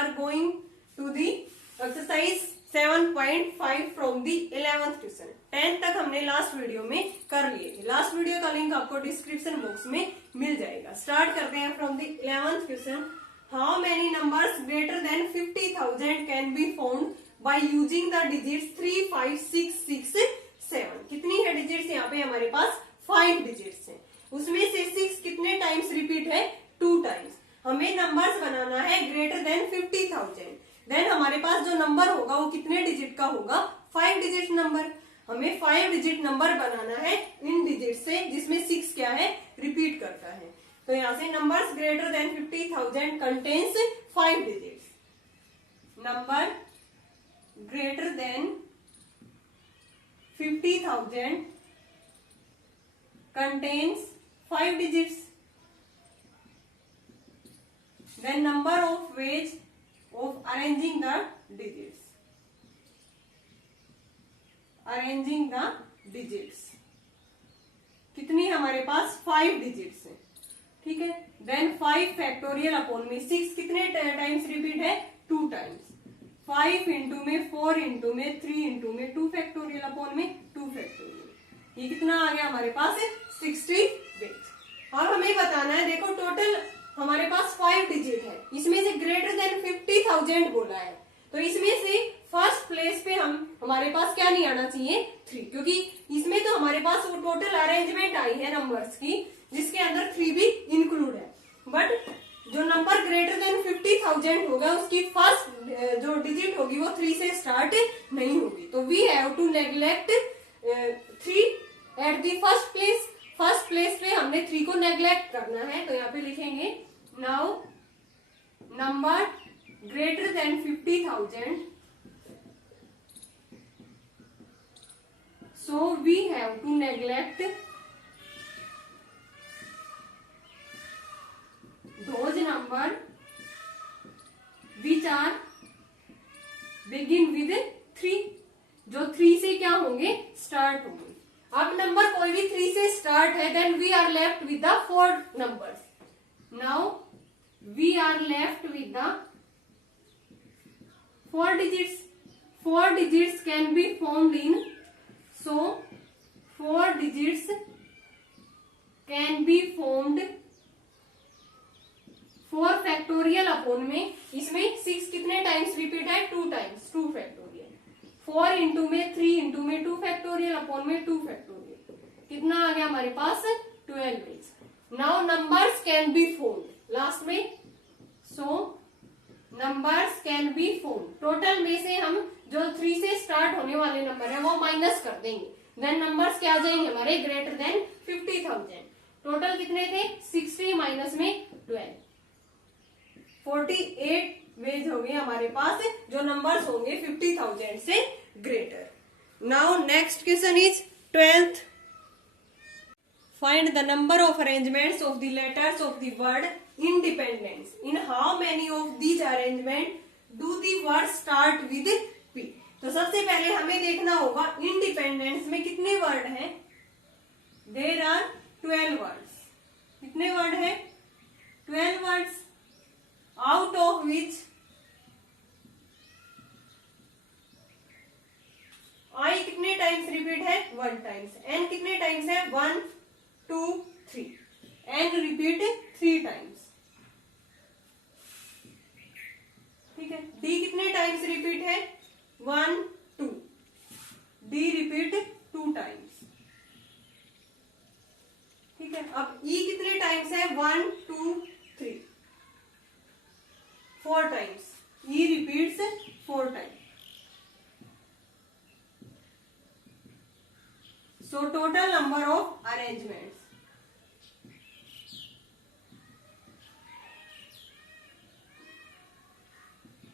are going to the exercise 7.5 from the 11th question. 10th तक हमने last video में कर लिए थे। लास्ट वीडियो का लिंक आपको डिस्क्रिप्शन बॉक्स में मिल जाएगा। स्टार्ट करते हैं from the 11th question. How many numbers greater than 50,000 can be found by using the digits 3, 5, 6, 6, 7। कितनी है डिजिट्स यहाँ पे हमारे पास? 5 डिजिट्स है। उसमें से 6 कितने टाइम्स रिपीट है? 2 टाइम्स। हमें नंबर्स बनाना है ग्रेटर देन 50,000। देन हमारे पास जो नंबर होगा वो कितने डिजिट का होगा? 5 डिजिट नंबर। हमें 5 डिजिट नंबर बनाना है इन डिजिट से जिसमें 6 क्या है? रिपीट करता है। तो यहां से numbers greater than 50,000 contains 5 digits. Number greater than 50,000 contains 5 digits. Then number of ways of arranging the digits. Arranging the digits. कितनी हमारे पास? 5 डिजिट्स है। ठीक है। देन 5 फैक्टोरियल अपॉन में 6 कितने टाइम्स रिपीट है? 2 टाइम्स। 5 इंटू में 4 इंटू में 3 इंटू में 2 फैक्टोरियल अपॉन में 2 फैक्टोरियल। ये कितना आ गया हमारे पास? 68। और हमें बताना है, देखो टोटल हमारे पास 5 डिजिट है, इसमें से ग्रेटर देन 50,000 बोला है, तो इसमें से फर्स्ट प्लेस पे हमारे पास क्या नहीं आना चाहिए? 3, क्योंकि इसमें तो हमारे पास वो टोटल अरेंजमेंट आई है नंबर्स की जिसके अंदर 3 भी इंक्लूड है। बट जो नंबर ग्रेटर देन 50,000 होगा उसकी फर्स्ट जो डिजिट होगी वो 3 से स्टार्ट नहीं होगी। तो we have to neglect 3 at the first place. First place पे हमने 3 को नेग्लेक्ट करना है, तो यहाँ पे लिखेंगे now number greater than 50,000, so we have to neglect those number which are begin with 3, जो 3 से क्या होंगे? स्टार्ट होंगे। अब नंबर कोई भी 3 से स्टार्ट है, then we are left with the 4 numbers. Now we are left with the 4 digits. 4 digits can be found in, so 4 digits can be found 4 factorial upon में, इसमें 6 कितने टाइम्स रिपीट है? 2 टाइम्स, 2 फैक्टोरियल। 4 इंटू में 3 into में 2 factorial upon में 2 factorial. कितना आ गया हमारे पास? 12। Now numbers can be found last में, so numbers can be found. Total में से हम जो 3 से स्टार्ट होने वाले नंबर है वो माइनस कर देंगे, देन नंबर्स क्या आ जाएंगे हमारे? Greater than 50,000। टोटल कितने थे? 60 माइनस में 12, 48 वेज हो गए हमारे पास जो नंबर्स होंगे 50,000 से greater. Now next question is 12th। Find the number of arrangements of the letters of the word independence. In how many of these arrangement do the word start with P. तो सबसे पहले हमें देखना होगा independence में कितने word हैं। There are 12 words. कितने वर्ड है? 12 words, out of which I कितने टाइम्स रिपीट है? 1 टाइम्स। N कितने टाइम्स है? 1, 2, 3। N repeat 3 times. ठीक है। D कितने टाइम्स रिपीट है? 1, 2। D repeat 2 times. ठीक है। अब E कितने टाइम्स है? 1, 2, 3, 4 times. E repeats 4 times. So total number of arrangements,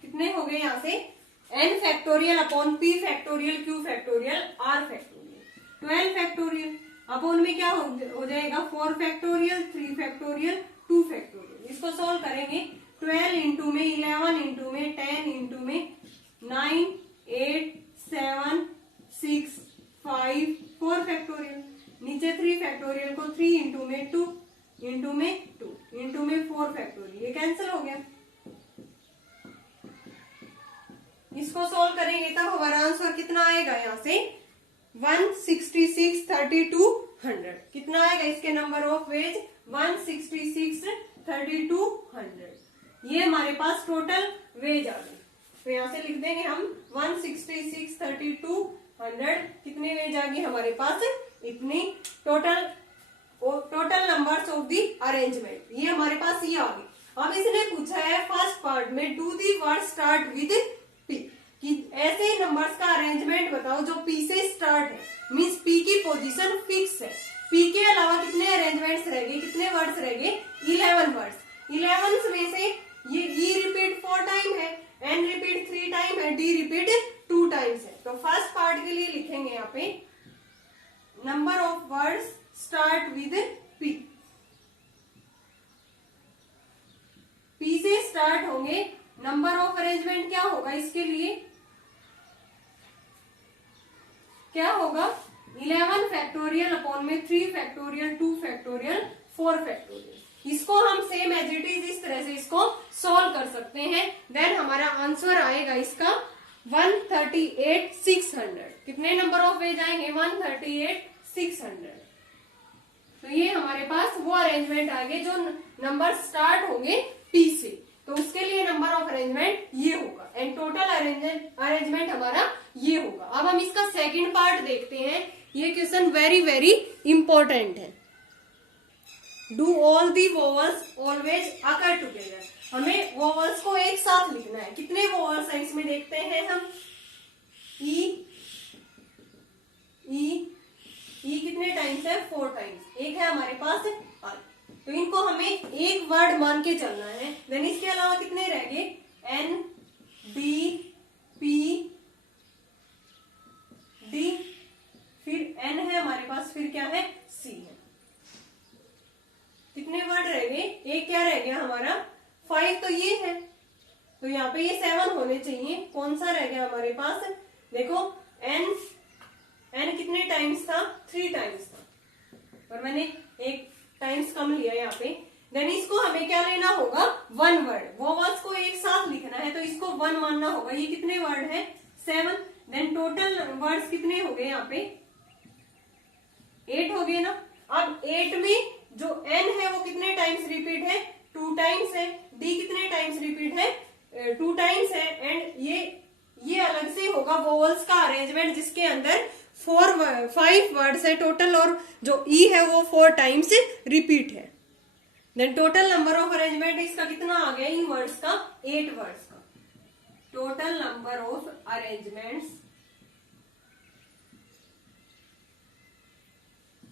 कितने हो गए यहाँ से? n factorial upon p factorial q factorial r factorial. 12 factorial upon में क्या हो जाएगा? 4 फैक्टोरियल, 3 फैक्टोरियल, 2 फैक्टोरियल। इसको सॉल्व करेंगे। 12 इंटू में 11 इंटू में 10 इंटू में 9, 8, 7, 6, 5, 4 फैक्टोरियल। नीचे 3 फैक्टोरियल को 3 इंटू में 2 इंटू में 2 इंटू में 4 फैक्टोरियल, ये कैंसिल हो गया। कितना आएगा यहाँ से 166 32 100। कितना आएगा इसके नंबर ऑफ वेज 166 32 100। ये हमारे पास टोटल वेज आ गई। तो यहाँ से लिख देंगे हम 166 32 100। कितने वेज आ गई हमारे पास? इतनी total numbers of the arrangement. ये हमारे पास ये आ गई। अब इसने पूछा है फर्स्ट पार्ट में do the word start with P, कि ऐसे नंबर्स का अरेंजमेंट बताओ जो पी से स्टार्ट है, मींस पी की पोजीशन फिक्स है। पी के अलावा कितने अरेंजमेंट्स रह गए, कितने वर्ड्स रह गए? 11 वर्ड्स। 11 में से ये ई रिपीट 4 टाइम है, एन रिपीट 3 टाइम है, डी रिपीट 2 टाइम्स है। तो फर्स्ट पार्ट के लिए लिखेंगे यहाँ पे number of words start with P. P से स्टार्ट होंगे। नंबर ऑफ अरेंजमेंट क्या होगा इसके लिए? क्या होगा? 11 फैक्टोरियल अपॉन में 3 फैक्टोरियल 2 फैक्टोरियल 4 फैक्टोरियल। इसको हम सेम एज इट इज इस तरह से इसको सॉल्व कर सकते हैं। देन हमारा आंसर आएगा इसका 138 600। कितने नंबर ऑफ वेज आएंगे? 138 600। तो ये हमारे पास वो अरेंजमेंट आ गए जो नंबर स्टार्ट होंगे पी से। तो उसके लिए नंबर ऑफ अरेंजमेंट ये होगा एंड टोटल अरेंजमेंट हमारा ये होगा। अब हम इसका सेकंड पार्ट देखते हैं। ये क्वेश्चन वेरी वेरी इंपॉर्टेंट है। Do all the vowels always occur together. हमें वोवल्स को एक साथ लिखना है। कितने वोवल्स हैं इसमें देखते हैं हम। ई कितने टाइम्स है? 4 टाइम्स। एक है हमारे पास आई। तो इनको हमें एक वर्ड मान के चलना है। देन इसके अलावा कितने रह गए? एन डी पी डी, फिर एन है हमारे पास, फिर क्या है? सी है। कितने वर्ड रह गए? एक क्या रह गया हमारा? 5 तो ये है, तो यहाँ पे ये 7 होने चाहिए। कौन सा रह गया हमारे पास? देखो एन कितने टाइम्स था? 3 टाइम्स था, और मैंने एक टाइम्स कम लिया यहाँ पे। देन इसको हमें क्या लेना होगा? 1 वर्ड। वो वर्ड्स को एक साथ लिखना है तो इसको 1 मानना होगा। ये कितने वर्ड है? 7। देन टोटल वर्ड्स कितने हो गए यहाँ पे? 8 हो गए ना। अब 8 में जो n है वो कितने टाइम्स रिपीट है? 2 टाइम्स है। d कितने टाइम्स रिपीट है? 2 टाइम्स है। एंड ये अलग से होगा वोवल्स का अरेंजमेंट जिसके अंदर 5 वर्ड्स है टोटल, और जो ई है वो 4 टाइम्स रिपीट है। Then total number of arrangement इसका कितना आ गया इन वर्ड्स का? 8 वर्ड्स का। Total number of arrangements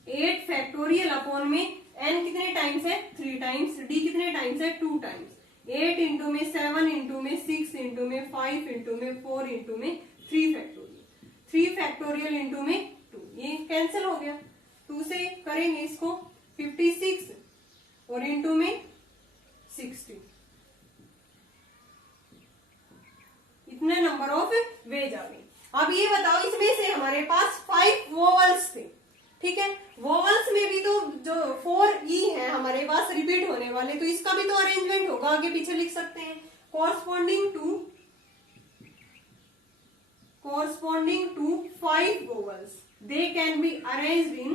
8 factorial upon में n कितने टाइम्स है? 3 टाइम्स। d कितने टाइम्स है? 2 टाइम्स। 8 इंटू में 7 इंटू में 6 इंटू में 5 इंटू में 4 इंटू में 3 फैक्टोरियल। 3 फैक्टोरियल इंटू में 2, ये कैंसिल हो गया। 2 से करेंगे इसको 56 और इंटू में 60। इतने नंबर ऑफ वेज आ गई। अब ये बताओ इसमें से हमारे पास 5 वोवल्स थे, ठीक है। वोवल्स में भी तो जो 4 ई है हमारे पास रिपीट होने वाले, तो इसका भी तो अरेंजमेंट होगा, आगे पीछे लिख सकते हैं। Corresponding to 5 vowels, they can be arranged in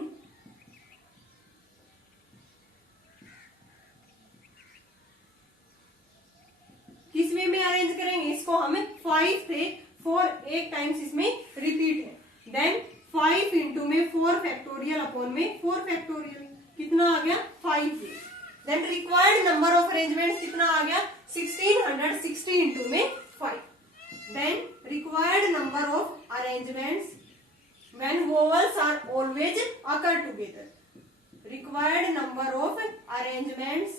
किस वे में अरेंज करेंगे इसको? हमें 5 थे, 4 एक टाइम्स इसमें रिपीट है। देन 5 इंटू में 4 फैक्टोरियल अपॉन में 4 फैक्टोरियल, कितना आ गया? 5। Then required number of arrangement कितना आ गया? 1660 इंटू में 5। Then required number of arrangements when vowels are always occur together. Required number of arrangements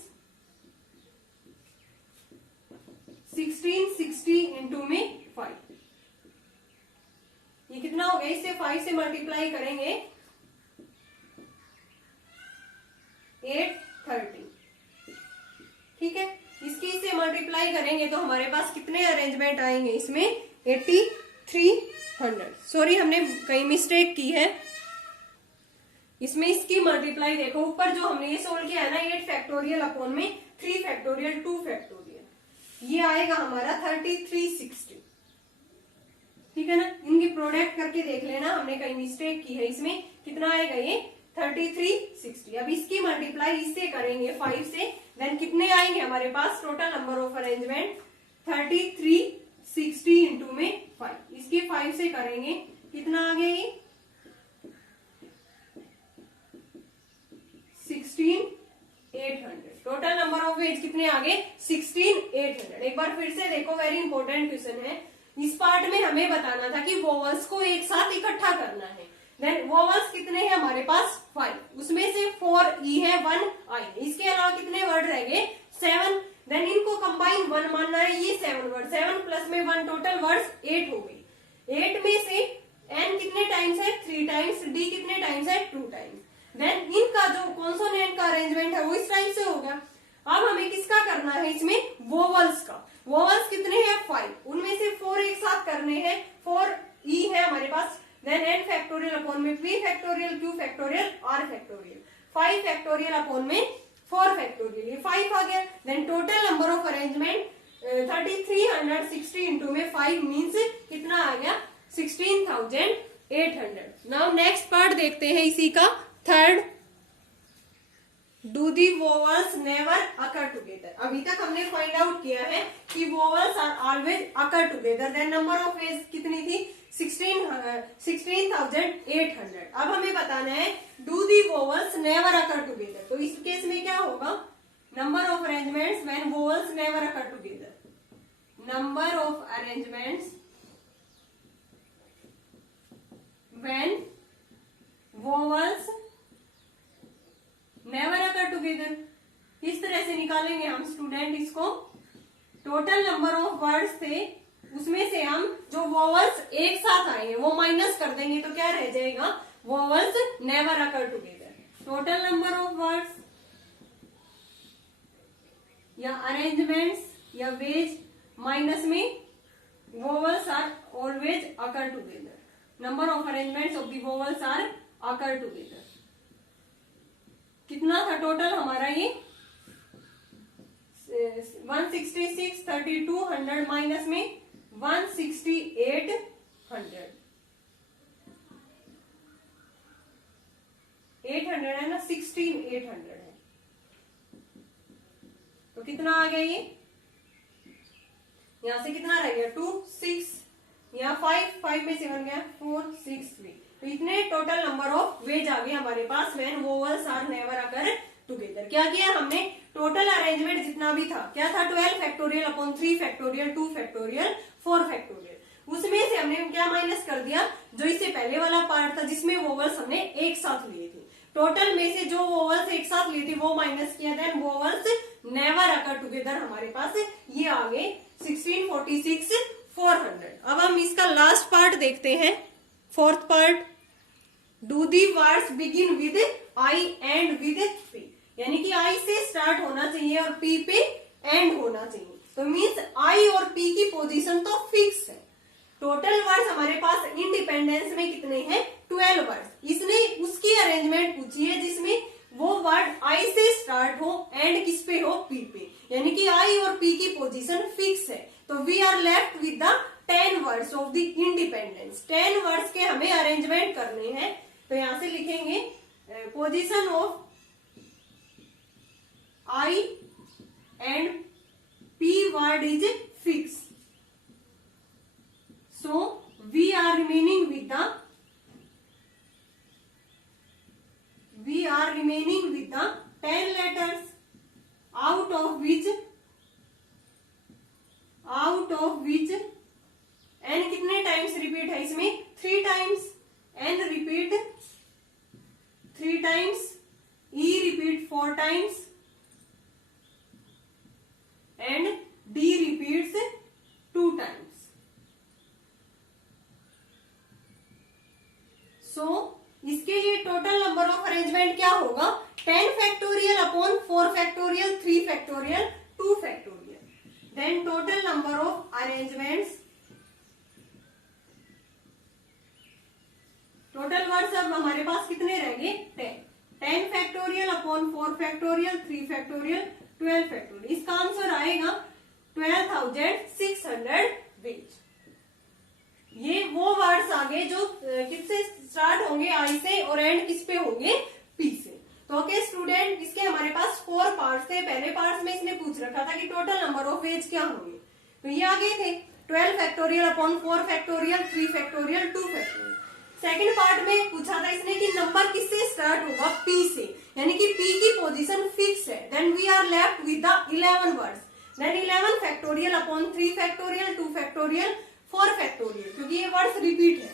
1660 into में 5। ये कितना हो गया? इससे 5 से मल्टीप्लाई करेंगे 830, ठीक है। इसकी इससे मल्टीप्लाई करेंगे तो हमारे पास कितने अरेंजमेंट आएंगे इसमें? 8300। सॉरी, हमने कहीं मिस्टेक की है इसमें। इसकी मल्टीप्लाई देखो, ऊपर जो हमने ये सोल्व किया है ना 8 फैक्टोरियल अपॉन में 3 फैक्टोरियल 2 फैक्टोरियल, ये आएगा हमारा 3360, ठीक है ना। इनकी प्रोडक्ट करके हमने कहीं मिस्टेक की है इसमें, कितना आएगा ये 3360। अब इसकी मल्टीप्लाई इससे करेंगे 5 से, देन कितने आएंगे हमारे पास total number of arrangement 3360 into में 5। इसके 5 से करेंगे कितना आ गया ये 16800। टोटल नंबर ऑफ वेज कितने आ गए 16800। एक बार फिर से देखो, वेरी इंपॉर्टेंट क्वेश्चन है। इस पार्ट में हमें बताना था कि वोवल्स को एक साथ इकट्ठा करना है। देन वोवल्स कितने हैं हमारे पास 5, उसमें से 4 ई है 1 आई है। इसके अलावा कितने वर्ड रह गए 7। देन इनको कंबाइन 1 मानना है, ये 7 वर्ड, 7 प्लस में 1 टोटल वर्ड्स 8 हो गई। 8 में से एन कितने टाइम्स है 3 टाइम्स, डी कितने टाइम्स है 2 टाइम्स। देन इनका जो कॉन्सोनेंट का अरेंजमेंट है वो इस टाइप से होगा। अब हमें किसका करना है इसमें वोवल्स का। वोवल्स कितने हैं 5, उनमें से 4 एक साथ करने हैं। 4 ई है हमारे पास, देन एन फैक्टोरियल अपॉन में P factorial, Q factorial, R factorial, 5 factorial upon में 4 फैक्टोरियल, ये 5 आ गया। Then total number of arrangement 3360 into में 5 मीन्स कितना आ गया 16800। नाउ नेक्स्ट पार्ट देखते हैं इसी का, third, do the vowels never occur together. अभी तक हमने फाइंड आउट किया है कि vowels are always occur together. Then number of ways कितनी थी 16800। अब हमें बताना है do the vowels never occur together. तो इस केस में क्या होगा, number of arrangements when vowels never occur together, number of arrangements when vowels never occur together. किस तरह से निकालेंगे हम स्टूडेंट इसको, टोटल नंबर ऑफ वर्ड्स थे उसमें से हम जो वोवल्स एक साथ आए हैं वो माइनस कर देंगे, तो क्या रह जाएगा vowels never occur together. Total number of words या अरेंजमेंट्स या वेज माइनस में vowels are always occur together, number of arrangements of the vowels are occur together. कितना था टोटल हमारा ये 166, 3200 माइनस में 16800, 800 है ना, 16800 है। तो कितना आ गया ये, यहां से कितना रह गया 2 6, यहाँ 5 में 7 गया 4 6 3। तो इतने टोटल नंबर ऑफ वेज आ गए हमारे पास when vowels are never occur together. क्या किया हमने, टोटल अरेंजमेंट जितना भी था क्या था 12 factorial upon 3 factorial, 2 factorial, 4 factorial, उसमें से हमने क्या माइनस कर दिया जो इससे पहले वाला पार्ट था जिसमें वोवल्स हमने एक साथ लिए थे। टोटल में से जो वोवल्स एक साथ लिए थे वो माइनस किया, then vowels never occur together हमारे पास ये आ गए 1646 400। अब हम इसका लास्ट पार्ट देखते हैं, fourth part, do the words begin with I and with P. यानी कि आई से स्टार्ट होना चाहिए और पी पे एंड होना चाहिए। तो मीन्स आई और पी की पोजीशन तो फिक्स है। टोटल वर्ड्स हमारे पास इंडिपेंडेंस में कितने हैं 12 वर्ड्स। इसने उसकी अरेंजमेंट पूछी है जिसमें वो वर्ड आई से स्टार्ट हो एंड किस पे हो पी पे, यानी कि आई और पी की पोजीशन फिक्स है। तो we are left with the 10 words of the independence. 10 words के हमें अरेंजमेंट करने हैं। तो यहां से लिखेंगे position of I and P word is fix, so we are remaining with the 10 letters out of which n कितने टाइम्स रिपीट है इसमें 3 times, n repeat 3 times, e repeat 4 times and d repeats 2 times. So इसके लिए total number of arrangement क्या होगा 10 factorial upon 4 factorial, 3 factorial, 2 factorial. Then total number of arrangements, total words अब हमारे पास कितने रहेंगे 10 factorial upon 4 factorial, 3 factorial, 12 factorial. इसका आंसर आएगा 12,600 वेज। ये वो वर्ड्स आ गए जो किससे होंगे आई से और एंड किस पे होंगे, पी से। तो ओके स्टूडेंट, इसके हमारे पास 4 पार्ट्स थे। पहले पार्ट्स में इसने पूछ रखा था कि टोटल नंबर ऑफ वेज क्या होंगे, तो ये आ गए थे 12 factorial upon 4 factorial, 3 factorial, 2 factorial. Second part में पूछा था इसने कि नंबर किससे स्टार्ट होगा, पी से, यानी कि पी की पोजीशन फिक्स है। Then we are left with the 11 words, then 11 factorial upon 3 factorial, 2 factorial, 4 factorial, क्योंकि ये वर्ड्स रिपीट है।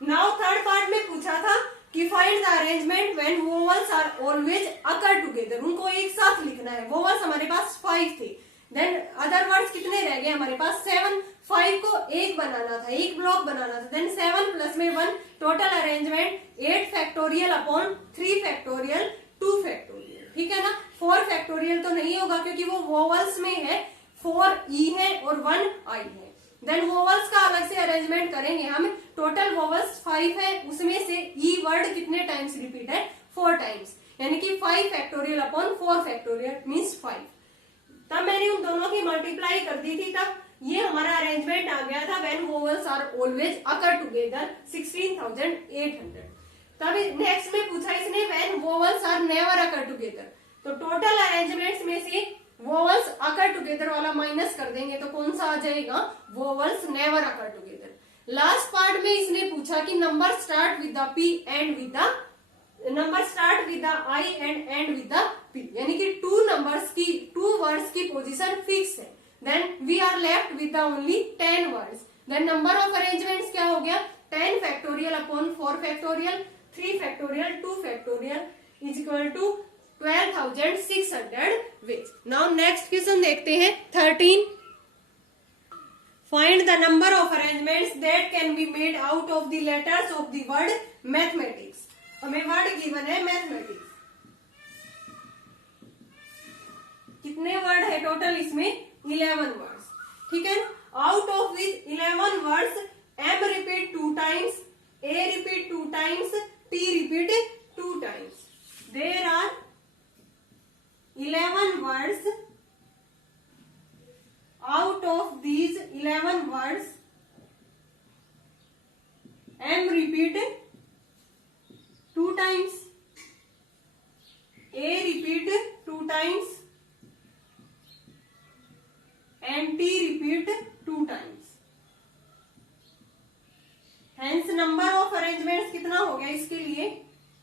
नाउ थर्ड पार्ट में पूछा था कि find the arrangement when vowels are always occur together, उनको एक साथ लिखना है। वोवल्स हमारे पास 5 थे, देन अदर वर्ड्स कितने रह गए हमारे पास, 7। 5 को एक बनाना था, एक ब्लॉक बनाना था, देन 7 प्लस में 1, total arrangement 8 factorial upon 3 factorial, 2 factorial, ठीक है ना। 4 फैक्टोरियल तो नहीं होगा क्योंकि वो वोवल्स में है, 4 ई है और 1 आई है। देन वोवल्स का अलग से अरेंजमेंट करेंगे हम। टोटल वोवल्स 5 है, उसमें से ई वर्ड कितने टाइम्स रिपीट है, 4 टाइम्स, यानी कि 5 फैक्टोरियल अपॉन 4 फैक्टोरियल मीन्स 5। तब मैंने उन दोनों की मल्टीप्लाई कर दी थी, तब ये हमारा अरेंजमेंट आ गया था when vowels are always occur together 16,800। तब नेक्स्ट में पूछा इसने when vowels are never occur together, तो टोटल अरेंजमेंट्स में से वोवल्स अकर टुगेदर वाला माइनस कर देंगे तो कौन सा आ जाएगा, vowels never occur together. Last part में इसने पूछा कि number start with the P end with the number start with the I and end with the P, यानी कि 2 वर्ड्स की पोजीशन फिक्स है। Then we are left with the only 10 words. Then number of arrangements क्या हो गया, 10 factorial upon 4 factorial, 3 factorial, 2 factorial is equal to 12,600 ways. Now next question देखते हैं 13। Find the number of arrangements that can be made out of the letters of the word mathematics. हमें word given है mathematics, कितने word है total इसमें, 11 words, ठीक है। Out of which 11 words M repeat 2 times, A repeat 2 times, T repeat 2 times. There are 11 words. Out of these 11 words, M repeat 2 times, A repeat 2 times, and T repeat 2 times. Hence number of arrangements कितना हो गया इसके लिए,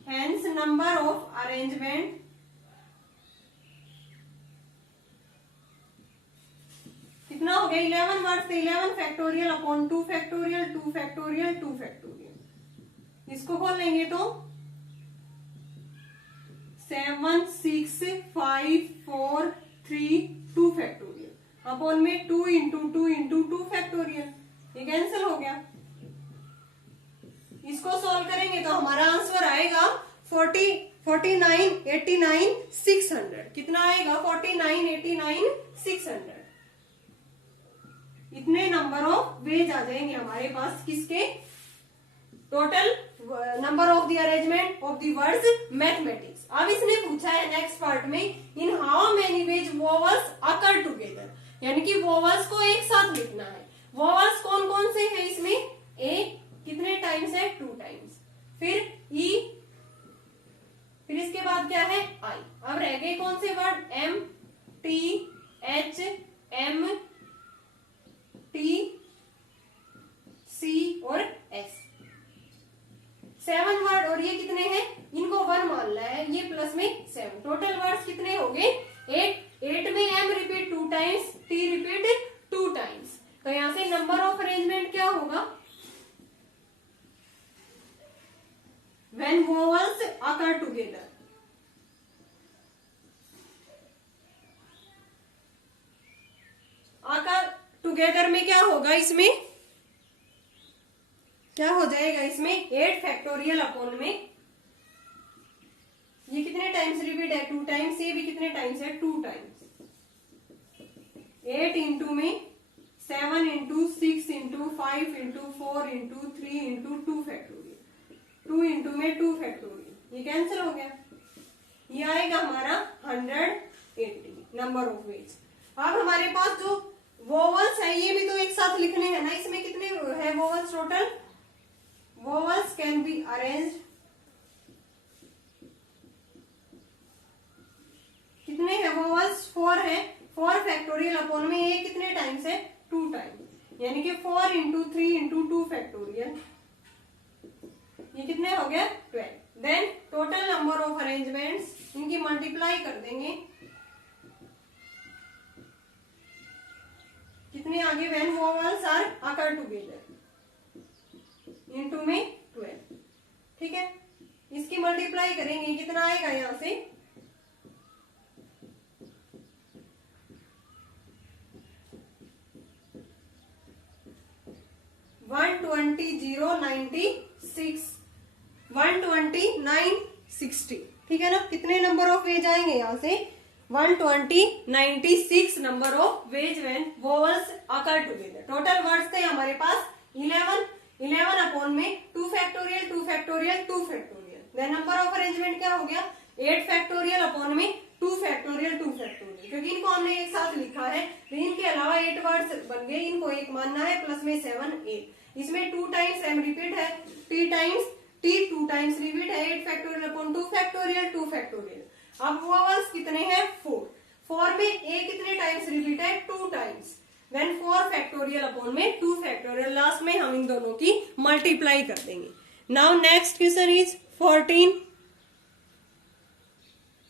hence number of arrangement कितना हो गया, 11 words थे, 11 factorial upon 2 factorial, 2 factorial, 2 factorial. इसको खोल लेंगे तो 7, 6, 5, 4, 3, 2 फैक्टोरियल अपॉन में 2 इंटू 2 इंटू 2 फैक्टोरियल, ये कैंसिल हो गया। इसको सॉल्व करेंगे तो हमारा आंसर आएगा 49, 89, 600। कितना आएगा, 49, 89, 600। इतने नंबर ऑफ वेज आ जाएंगे हमारे पास किसके, total number of the arrangement of the words mathematics. अब इसने पूछा है नेक्स्ट पार्ट में in how many ways vowels occur together, यानी कि वोवल्स को एक साथ लिखना है। वोवल्स कौन कौन से हैं इसमें, ए कितने टाइम्स है, 2 टाइम्स, फिर ई, फिर इसके बाद क्या है, आई। अब रह गए कौन से word, M, T, H, M, T, C और एस। 7 वर्ड, और ये कितने हैं, इनको 1 मानना है, ये प्लस में 7। टोटल वर्ड्स कितने हो गए, 8। 8 में M repeat 2 times, T repeat 2 times, तो यहां से नंबर ऑफ अरेंजमेंट क्या होगा, when vowels occur together. Occur together में क्या होगा, इसमें क्या हो जाएगा, इसमें 8 फैक्टोरियल अपॉन में ये कितने टाइम्स रिपीट है, 2 टाइम्स, ये भी कितने टाइम्स है, 2 टाइम्स। 8 इंटू में 7 into 6 into 5 into 4 into 3 into 2 factorial, 2 into में 2 फैक्टोरियल, ये कैंसिल हो गया। ये आएगा हमारा 180 नंबर ऑफ वेज। अब हमारे पास जो वोवल्स है ये भी तो एक साथ लिखने हैं ना, इसमें कितने है vowels total, vowels can be arranged, कितने हैं वोवल्स? 4 है। 4 फैक्टोरियल अपॉन में ये कितने टाइम्स है? 2 टाइम्स, यानी कि 4 इंटू 3 इंटू 2 फैक्टोरियल, ये कितने हो गया? 12। Then total number of arrangements, इनकी मल्टीप्लाई कर देंगे, कितने आगे? When vowels are occur together, into में 12। ठीक है, इसकी मल्टीप्लाई करेंगे, कितना आएगा यहां से? 120, ठीक है ना? कितने नंबर ऑफ वेज आएंगे यहाँ से? 120, 96 number of ways when vowels occur together. Total words थे हमारे पास 11 अपॉन में 2 factorial 2 factorial 2 factorial. Then number of arrangement क्या हो गया? 8 फैक्टोरियल अपॉन में 2 फैक्टोरियल 2 फैक्टोरियल, क्योंकि इनको हमने एक साथ लिखा है, इनके अलावा 8 वर्ड्स बन गए, इनको एक मानना है, प्लस में 7 8। इसमें 2 टाइम्स m रिपीट है, t 2 टाइम्स रिपीट है, 8 फैक्टोरियल अपॉन 2 फैक्टोरियल 2 फैक्टोरियल। अब वोवल्स कितने हैं? 4 में a कितने टाइम्स रिपीट है? 2 टाइम्स। देन 4 फैक्टोरियल अपॉन में 2 फैक्टोरियल, लास्ट में हम इन दोनों की मल्टीप्लाई कर देंगे। Now next question is 14।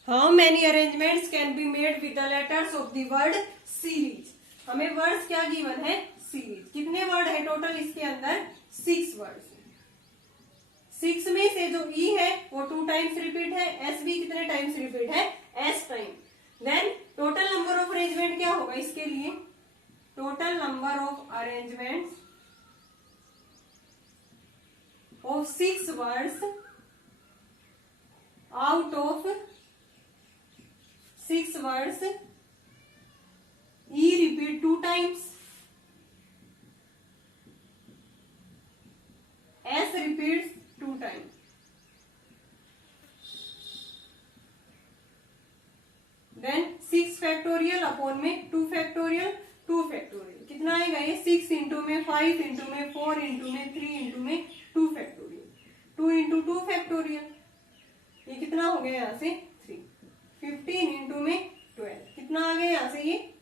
How many arrangements can be made with the letters of the word series? हमें वर्ड्स क्या गिवन है? सीरीज। कितने वर्ड है टोटल इसके अंदर? 6 वर्ड्स। 6 में से जो ई है वो 2 टाइम्स रिपीट है, एस भी कितने टाइम्स रिपीट है? S time. Then total number of arrangement क्या होगा इसके लिए? Total number of arrangements of 6 words out of 6 words, E repeat 2 times, S repeats 2 times. Then 6 factorial upon में 2 factorial 2 factorial, कितना आएगा ये? 6 इंटू में 5 इंटू में 4 इंटू में 3 इंटू में 2 factorial, 2 इंटू 2 factorial, ये कितना हो गया यहाँ से? 3। 15 इंटू में 12, कितना आ गया यहाँ से? ये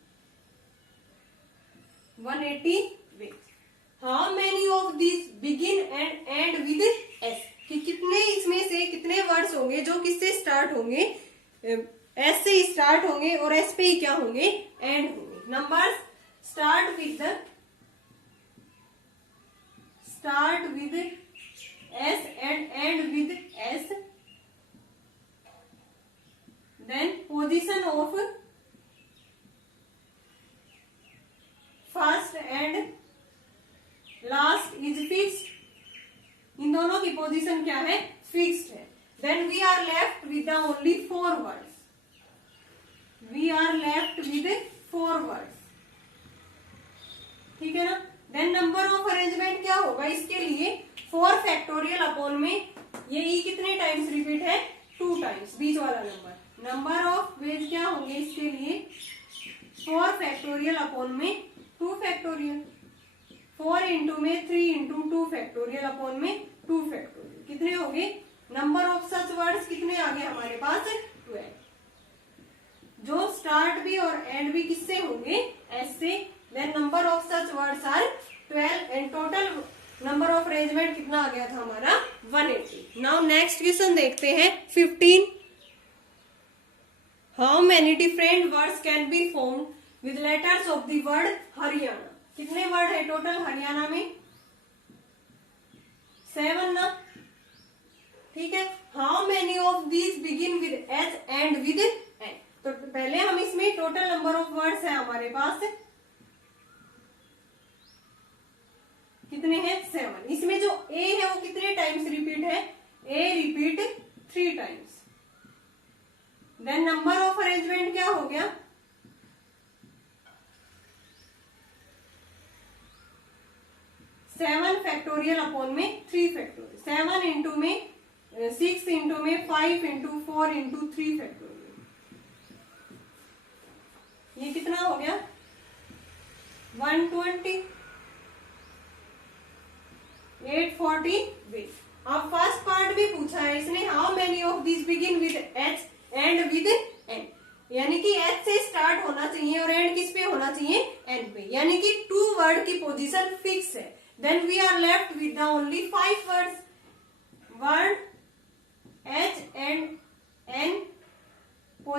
180 ways. How many of this begin and end with S? कि कितने इसमें से कितने वर्ड्स होंगे जो किससे स्टार्ट होंगे? एस से स्टार्ट होंगे और एस पे ही क्या होंगे? एंड होंगे। Numbers start with S and end with S. Then position of first and last is fixed. इन दोनों की पोजीशन क्या है? फिक्स्ड है। Then we are left with the only 4 words. We are left with 4 words. ठीक है ना? Then number of arrangement क्या होगा इसके लिए? 4 फैक्टोरियल अपॉन में ये ई कितने टाइम्स रिपीट है? 2 टाइम्स, बीच वाला नंबर। नंबर ऑफ वेज क्या होंगे इसके लिए? 4 फैक्टोरियल अपॉन में 2 फैक्टोरियल, 4 इंटू में 3 इंटू 2 फैक्टोरियल अपॉन में 2 फैक्टोरियल, कितने हो गए? नंबर ऑफ सच वर्ड्स कितने आ गए हमारे पास? 12। जो स्टार्ट भी और एंड भी किससे होंगे? एस से। Then number of such words are 12 and total number of arrangement कितना आ गया था हमारा? 180। नाउ नेक्स्ट क्वेश्चन देखते हैं 15। How many different words can be formed with letters of the word Haryana? कितने वर्ड है टोटल हरियाणा में? 7 ना? ठीक है। How many of these begin with H end with N? तो पहले हम इसमें टोटल नंबर ऑफ वर्ड्स है हमारे पास कितने हैं? 7। इसमें जो ए है वो कितने टाइम्स रिपीट है? A repeat 3 times. Then number of arrangement क्या हो गया? 7 फैक्टोरियल अपॉन में 3 फैक्टोरियल, 7 इंटू में 6 इंटू में 5 इंटू 4 इंटू 3 फैक्टोरियल, ये कितना हो गया? 120, 840 वेज। अब first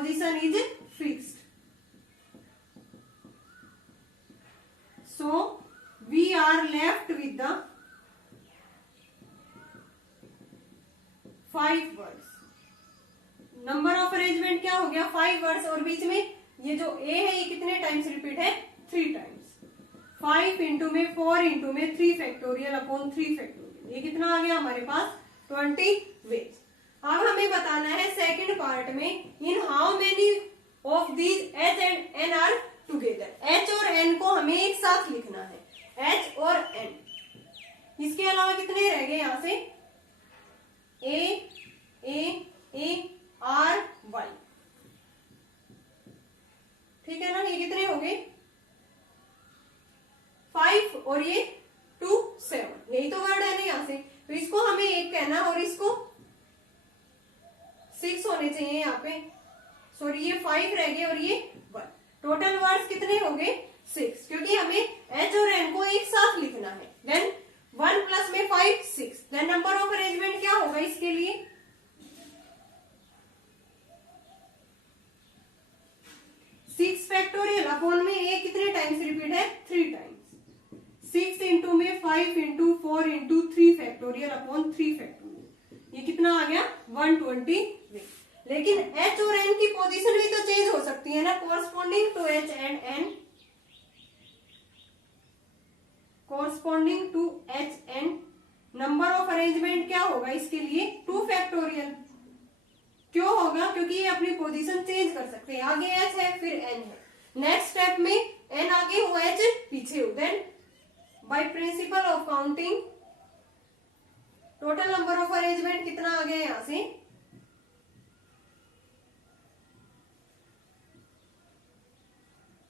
position is fixed. So we are left with the 5 words. Number of arrangement क्या हो गया? 5 वर्ड्स. और बीच में ये जो ए है ये कितने टाइम्स रिपीट है? 3 टाइम्स. 5 इंटू में 4 इंटू में 3 फैक्टोरियल अपॉन 3 फैक्टोरियल. ये कितना आ गया हमारे पास? 20 वेज. अब हमें बताना है सेकंड पार्ट में, in how many of these H and N are together. H और एन को हमें एक साथ लिखना है. एच और एन. इसके अलावा कितने रह गए यहां से? A R Y. ठीक है ना? ये कितने हो गए? 5 और ये 2 7. यही तो वर्ड है ना यहां से. तो इसको हमें एक कहना और इसको 6 होने चाहिए यहाँ पे. सॉरी ये 5 रह गए और ये 1. टोटल वर्ड्स कितने हो गए? 6. क्योंकि हमें एच और एन को एक साथ लिखना है. देन 1 प्लस में 5 6. देन नंबर ऑफ अरेंजमेंट क्या होगा इसके लिए? 6 फैक्टोरियल अपॉन में ए कितने टाइम्स रिपीट है? 3 टाइम्स. 6 इंटू में 5 into 4 into 3 factorial upon 3 factorial. ये कितना आ गया? 120. लेकिन एच और एन की पोजीशन भी तो चेंज हो सकती है ना, corresponding to H and N. Corresponding to H N number of arrangement क्या होगा इसके लिए? 2 फैक्टोरियल. क्यों होगा? क्योंकि ये अपनी पोजीशन चेंज कर सकते हैं. आगे एच है फिर एन है. नेक्स्ट स्टेप में एन आगे हो एच पीछे हो. Then by principle of counting total number of arrangement कितना आ गया यहां से?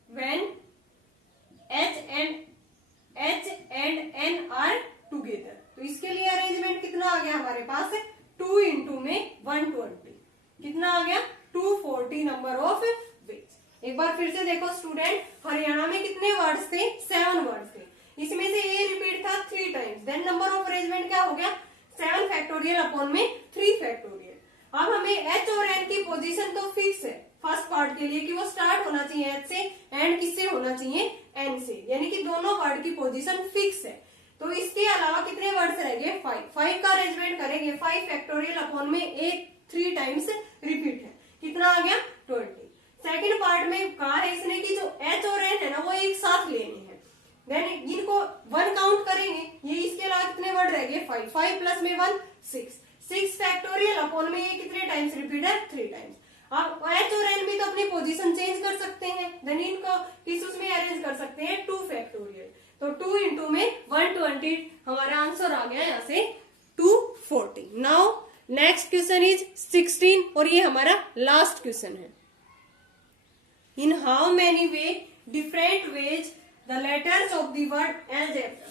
When H and N are together. तो इसके लिए अरेंजमेंट कितना आ गया हमारे पास? 2 इंटू में 120. कितना आ गया? 240 नंबर ऑफ वेज. एक बार फिर से देखो स्टूडेंट, हरियाणा में कितने वर्ड्स थे? 7 वर्ड्स थे. इसमें से ए रिपीट था 3 times. Then number of arrangement क्या हो गया? 7 फैक्टोरियल अपॉन में 3 फैक्टोरियल. अब हमें एच और एन की पोजीशन तो फिक्स है फर्स्ट पार्ट के लिए कि वो स्टार्ट होना चाहिए एच से, एंड किससे होना चाहिए? एन से. यानी कि दोनों वर्ड की पोजीशन फिक्स है. तो इसके अलावा कितने वर्ड्स रह गए? 5 का अरेंजमेंट करेंगे. 5 फैक्टोरियल अपॉन में ए 3 टाइम्स रिपीट है. कितना आ गया? 20. सेकंड पार्ट में कहा है इसने कि जो एच और एन है ना वो एक साथ लेने हैं. देन इनको 1 काउंट करेंगे. ये इसके अलावा कितने वर्ड रह गए? 5 प्लस में 1 6. 6 फैक्टोरियल अपॉन में ये कितने टाइम्स रिपीट है? 3 टाइम्स. अब एच और एन भी तो अपनी पोजीशन चेंज कर सकते हैं. देन इनको किस उसमें अरेंज कर सकते हैं? 2 फैक्टोरियल. तो 2 इंटू में 120. हमारा आंसर आ गया यहाँ से 240. नाउ नेक्स्ट क्वेश्चन इज 16 और ये हमारा लास्ट क्वेश्चन है. इन how many way different ways the letters of the word algebra.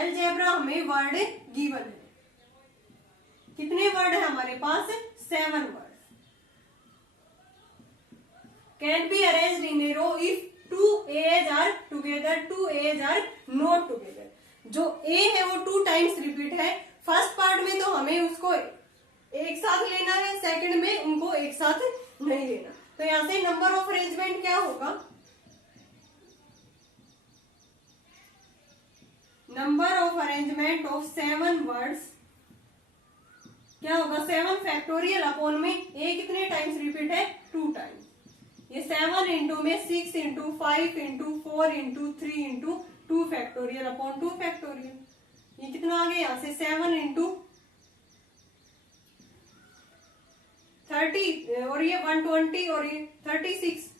Algebra हमें वर्ड गिवन है. कितने वर्ड है हमारे पास? 7 word. Can be arranged in a row if 2 A's are together, 2 A's are not together. जो A है वो 2 times repeat है. First part में तो हमें उसको एक साथ लेना है, सेकंड में उनको एक साथ नहीं लेना. तो यहां से नंबर ऑफ अरेंजमेंट क्या होगा? Number of arrangement of 7 words क्या होगा? 7 फैक्टोरियल अपॉन में ए कितने टाइम्स रिपीट है? 2 टाइम्स. ये 7 इंटू में 6 into 5 into 4 into 3 into 2 factorial upon 2 factorial. ये कितना आ गया यहां से? 7 इंटू 30 और ये 120 और ये 36.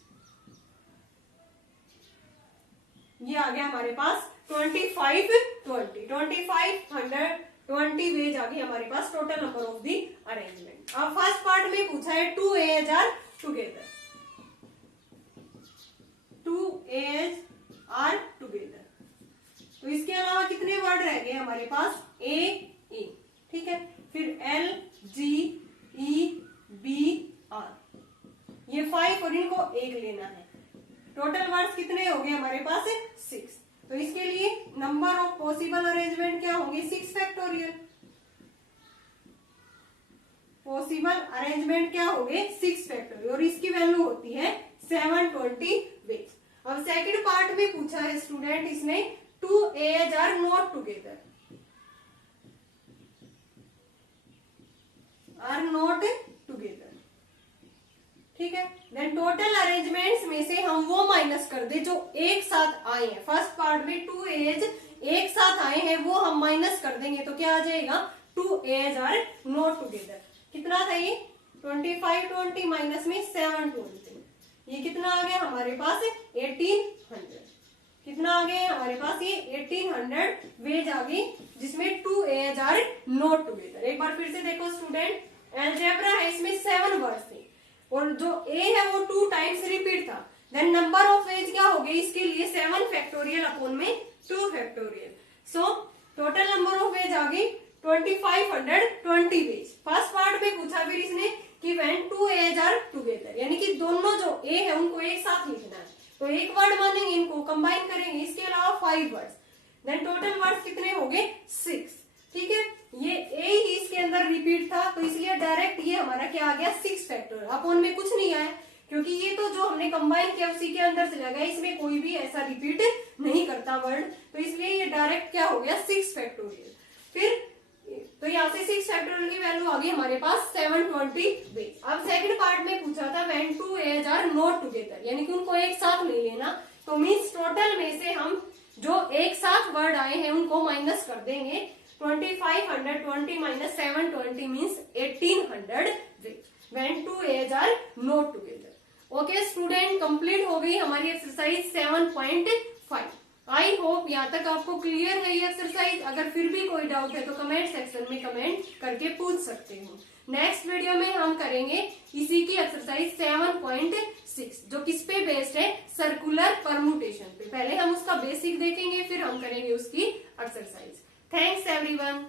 ये आ गया हमारे पास 25 वेज आ गई हमारे पास total number of the arrangement. अब फर्स्ट पार्ट में पूछा है 2 A's are together. 2 A's are together. तो इसके अलावा कितने वर्ड रह गए हमारे पास? A E. ठीक है. फिर L G E B R. ये 5 और इनको एक लेना है. टोटल वर्ड्स कितने हो गए हमारे पास? 6. तो इसके लिए नंबर ऑफ पॉसिबल अरेंजमेंट क्या होंगे? 6 फैक्टोरियल. पॉसिबल अरेंजमेंट क्या हो गए 6 फैक्टोरियल और इसकी वैल्यू होती है 720 वेज। अब सेकंड पार्ट में पूछा है स्टूडेंट इसने 2 A's are not together, are not together, ठीक है। देन टोटल अरेंजमेंट्स में से हम वो माइनस कर दे जो एक साथ आए हैं। फर्स्ट पार्ट में 2 एज एक साथ आए हैं वो हम माइनस कर देंगे तो क्या आ जाएगा 2 एज आर नॉट टुगेदर। कितना था ये 25 20 माइनस में 720, ये कितना आ गया हमारे पास 1800। कितना आ गया हमारे पास ये 1800 वेज आ गई जिसमें 2 एज आर नॉट टुगेदर। एक बार फिर से देखो स्टूडेंट, अलजेब्रा है इसमें 7 वर्ड्स थे और जो ए है वो 2 टाइम्स रिपीट था। देन नंबर ऑफ वेज क्या हो गई इसके लिए 7 फैक्टोरियल अपॉन में 2 factorial. So total number of ways आ गई 2520 वेज। फर्स्ट पार्ट में पूछा फिर इसने कि व्हेन 2 एज आर टुगेदर, यानी कि दोनों जो ए है उनको एक साथ लिखना है तो एक वर्ड मानेंगे, इनको कंबाइन करेंगे, इसके अलावा 5 वर्ड्स। देन टोटल वर्ड्स कितने हो गए 6, ठीक है। ये ए ही इसके अंदर रिपीट था तो इसलिए डायरेक्ट ये हमारा क्या आ गया 6 फैक्टोरियल। अपॉन में कुछ नहीं आया क्योंकि ये तो जो हमने कंबाइन किया उसी के अंदर चला गया, इसमें कोई भी ऐसा रिपीट नहीं करता वर्ड, तो इसलिए ये डायरेक्ट क्या हो गया 6 फैक्टोरियल। फिर तो यहाँ से 6 फैक्टोरियल की वैल्यू आ गई हमारे पास 720 वेज। अब सेकंड पार्ट में पूछा था when 2 A's are not together, यानी कि उनको एक साथ नहीं लेना, तो मीन्स टोटल में से हम जो एक साथ वर्ड आए हैं उनको माइनस कर देंगे। 2520 minus 720 means 1800 ways when 2 A's are not together. Okay student, complete हो गई हमारी एक्सरसाइज 7.5। आई होप यहाँ तक आपको क्लियर है ये एक्सरसाइज। अगर फिर भी कोई डाउट है तो कमेंट सेक्शन में कमेंट करके पूछ सकते हो। नेक्स्ट वीडियो में हम करेंगे इसी की एक्सरसाइज 7.6 जो किस पे बेस्ड है सर्कुलर परम्यूटेशन पे। पहले हम उसका बेसिक देखेंगे फिर हम करेंगे उसकी एक्सरसाइज। Thanks everyone.